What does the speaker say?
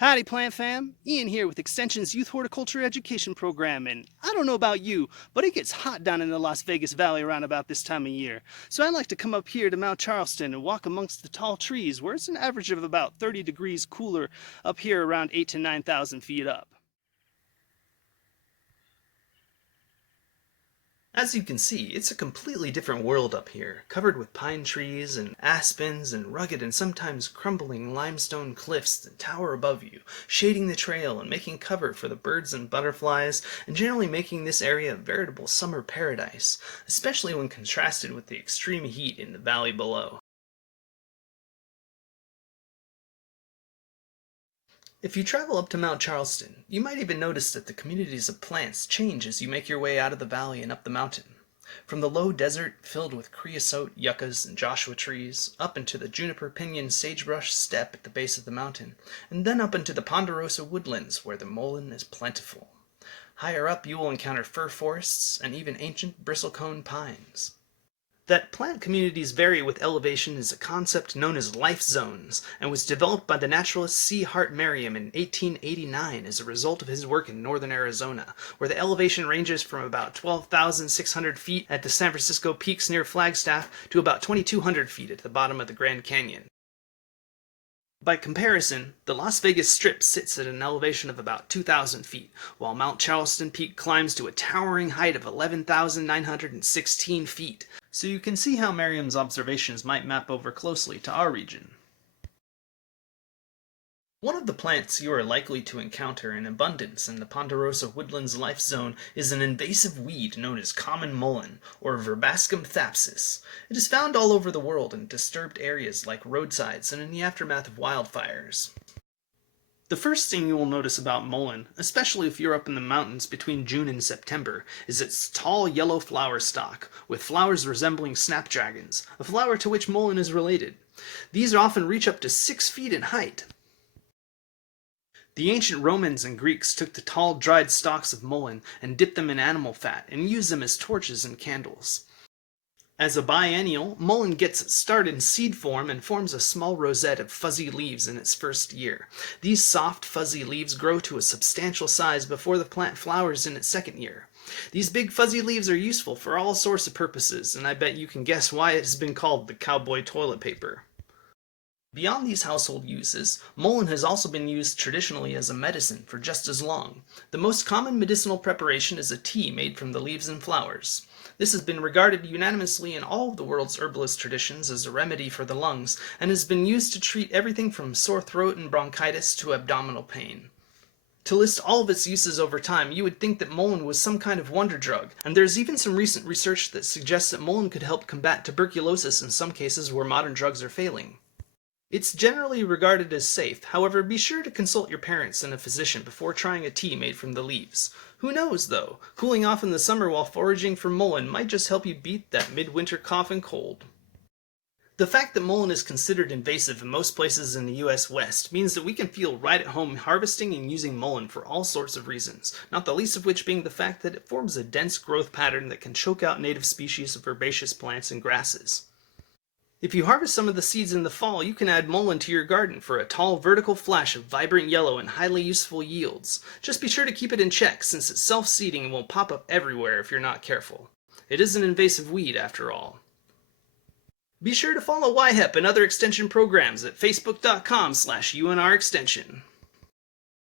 Howdy, Plant Fam. Ian here with Extension's Youth Horticulture Education Program, and I don't know about you, but it gets hot down in the Las Vegas Valley around about this time of year. So I like to come up here to Mount Charleston and walk amongst the tall trees, where it's an average of about 30 degrees cooler up here around 8 to 9,000 feet up. As you can see, it's a completely different world up here, covered with pine trees and aspens and rugged and sometimes crumbling limestone cliffs that tower above you, shading the trail and making cover for the birds and butterflies, and generally making this area a veritable summer paradise, especially when contrasted with the extreme heat in the valley below. If you travel up to Mount Charleston, you might even notice that the communities of plants change as you make your way out of the valley and up the mountain. From the low desert filled with creosote, yuccas, and Joshua trees, up into the juniper pinyon sagebrush steppe at the base of the mountain, and then up into the ponderosa woodlands where the mullein is plentiful. Higher up you will encounter fir forests and even ancient bristlecone pines. That plant communities vary with elevation is a concept known as life zones, and was developed by the naturalist C. Hart Merriam in 1889 as a result of his work in northern Arizona, where the elevation ranges from about 12,600 feet at the San Francisco Peaks near Flagstaff to about 2,200 feet at the bottom of the Grand Canyon. By comparison, the Las Vegas Strip sits at an elevation of about 2,000 feet, while Mount Charleston Peak climbs to a towering height of 11,916 feet, so you can see how Merriam's observations might map over closely to our region. One of the plants you are likely to encounter in abundance in the Ponderosa Woodlands Life Zone is an invasive weed known as common mullein, or Verbascum thapsus. It is found all over the world in disturbed areas like roadsides and in the aftermath of wildfires. The first thing you will notice about mullein, especially if you're up in the mountains between June and September, is its tall yellow flower stalk, with flowers resembling snapdragons, a flower to which mullein is related. These often reach up to 6 feet in height. The ancient Romans and Greeks took the tall dried stalks of mullein and dipped them in animal fat and used them as torches and candles. As a biennial, mullein gets its start in seed form and forms a small rosette of fuzzy leaves in its first year. These soft, fuzzy leaves grow to a substantial size before the plant flowers in its second year. These big fuzzy leaves are useful for all sorts of purposes, and I bet you can guess why it has been called the cowboy toilet paper. Beyond these household uses, mullein has also been used traditionally as a medicine for just as long. The most common medicinal preparation is a tea made from the leaves and flowers. This has been regarded unanimously in all of the world's herbalist traditions as a remedy for the lungs, and has been used to treat everything from sore throat and bronchitis to abdominal pain. To list all of its uses over time, you would think that mullein was some kind of wonder drug, and there's even some recent research that suggests that mullein could help combat tuberculosis in some cases where modern drugs are failing. It's generally regarded as safe, however be sure to consult your parents and a physician before trying a tea made from the leaves. Who knows though, cooling off in the summer while foraging for mullein might just help you beat that midwinter cough and cold. The fact that mullein is considered invasive in most places in the US West means that we can feel right at home harvesting and using mullein for all sorts of reasons, not the least of which being the fact that it forms a dense growth pattern that can choke out native species of herbaceous plants and grasses. If you harvest some of the seeds in the fall, you can add mullein to your garden for a tall vertical flash of vibrant yellow and highly useful yields. Just be sure to keep it in check since it's self-seeding and will pop up everywhere if you're not careful. It is an invasive weed after all. Be sure to follow YHEP and other extension programs at facebook.com/UNR Extension.